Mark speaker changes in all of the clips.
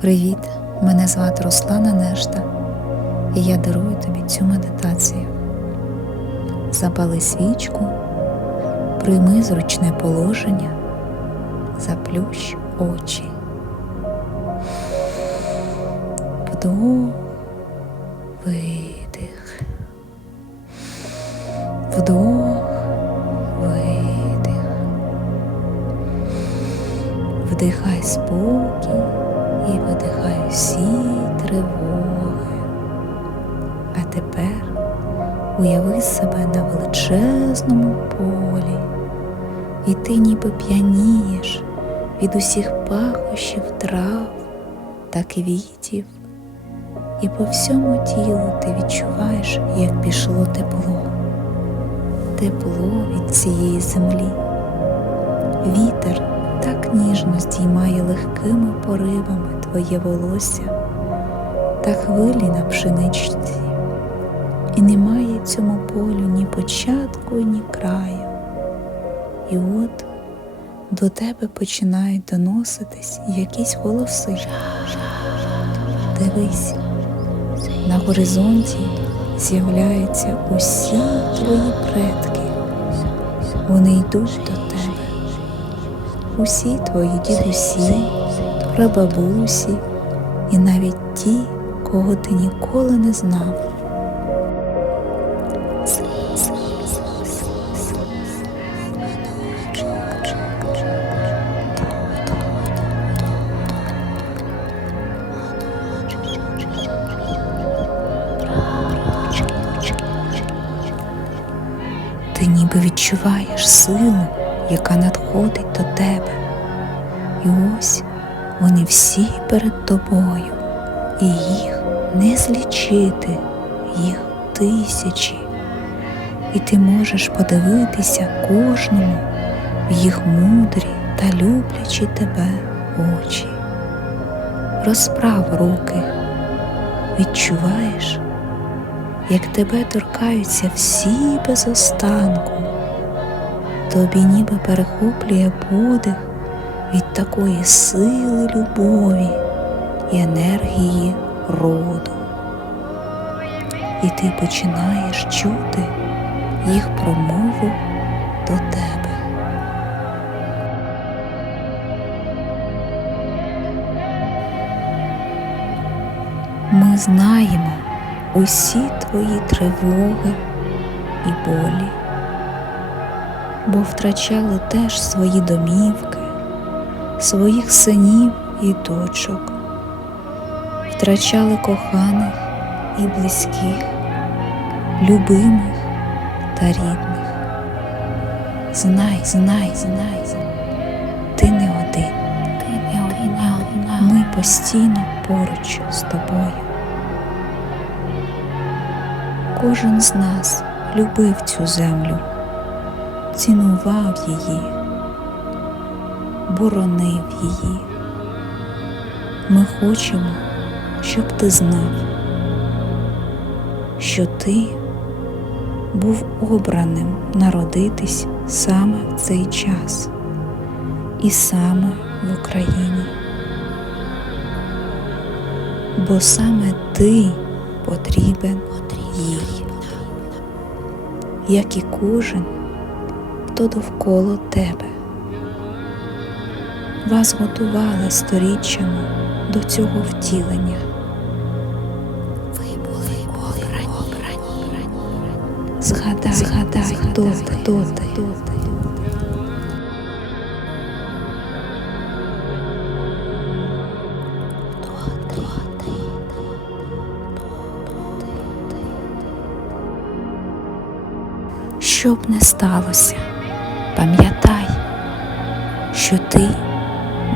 Speaker 1: Привіт! Мене звати Руслана Нешта, і я дарую тобі цю медитацію. Запали свічку, прийми зручне положення, заплющ очі. Вдох, видих. Вдох, видих. Вдихай спокій і видихай всі тривоги. А тепер уяви себе на величезному полі, і ти ніби п'янієш від усіх пахощів трав та квітів, і по всьому тілу ти відчуваєш, як пішло тепло, тепло від цієї землі. Вітер так ніжно здіймає легкими поривами твоє волосся та хвилі на пшеничці, і немає цьому полю ні початку, ні краю. І от до тебе починають доноситись якісь голоси. Дивись, на горизонті з'являються усі твої предки. Вони йдуть до тебе усі твої дідусі, прабабусі і навіть ті, кого ти ніколи не знав. Ти ніби відчуваєш силу, яка надходить до тебе. І ось вони всі перед тобою, і їх не злічити, їх тисячі. І ти можеш подивитися кожному в їх мудрі та люблячі тебе очі. Розправ руки, відчуваєш, як тебе торкаються всі без останку. Тобі ніби перехоплює подих від такої сили любові і енергії роду. І ти починаєш чути їх промову до тебе. Ми знаємо усі твої тривоги і болі бо втрачали теж свої домівки, своїх синів і дочок, втрачали коханих і близьких, любимих та рідних. Знай, знай, знай, ти не один, ти не одна, ми постійно поруч з тобою. Кожен з нас любив цю землю цінував її, боронив її. Ми хочемо, щоб ти знав, що ти був обраним народитись саме в цей час і саме в Україні. Бо саме ти потрібен їй, як і кожен хто довкола тебе. Вас готували сторіччями до цього втілення. Ви були обрані. Згадай, згадай, хто ти, хто ти. Що б не сталося, пам'ятай, що ти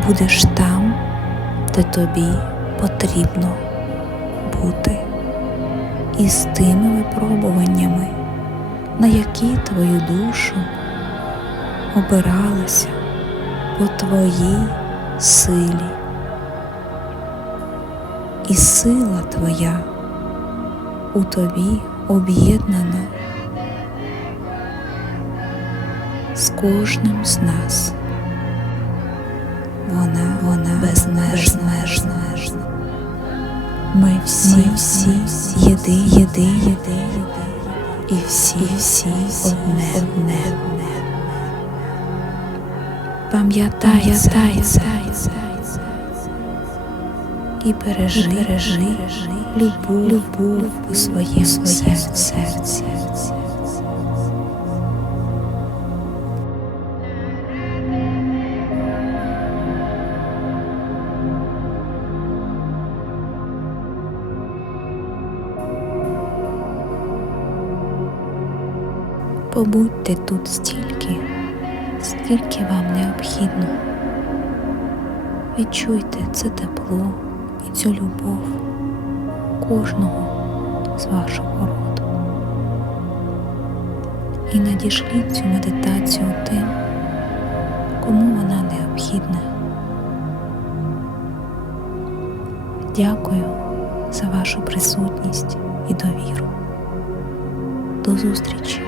Speaker 1: будеш там, де тобі потрібно бути, і з тими випробуваннями, на які твою душу обиралися по твоїй силі. І сила твоя у тобі об'єднана з кожним з нас. Вона, вона безмежна. Ми всі, ми всі єди, єди, єди, і всі, всі одне, одне, одне. Пам'ятай, це, і бережи, бережи любов, любов у своєму серці. Побудьте тут стільки, скільки вам необхідно. Відчуйте це тепло і цю любов кожного з вашого роду. І надішліть цю медитацію тим, кому вона необхідна. Дякую за вашу присутність і довіру. До зустрічі!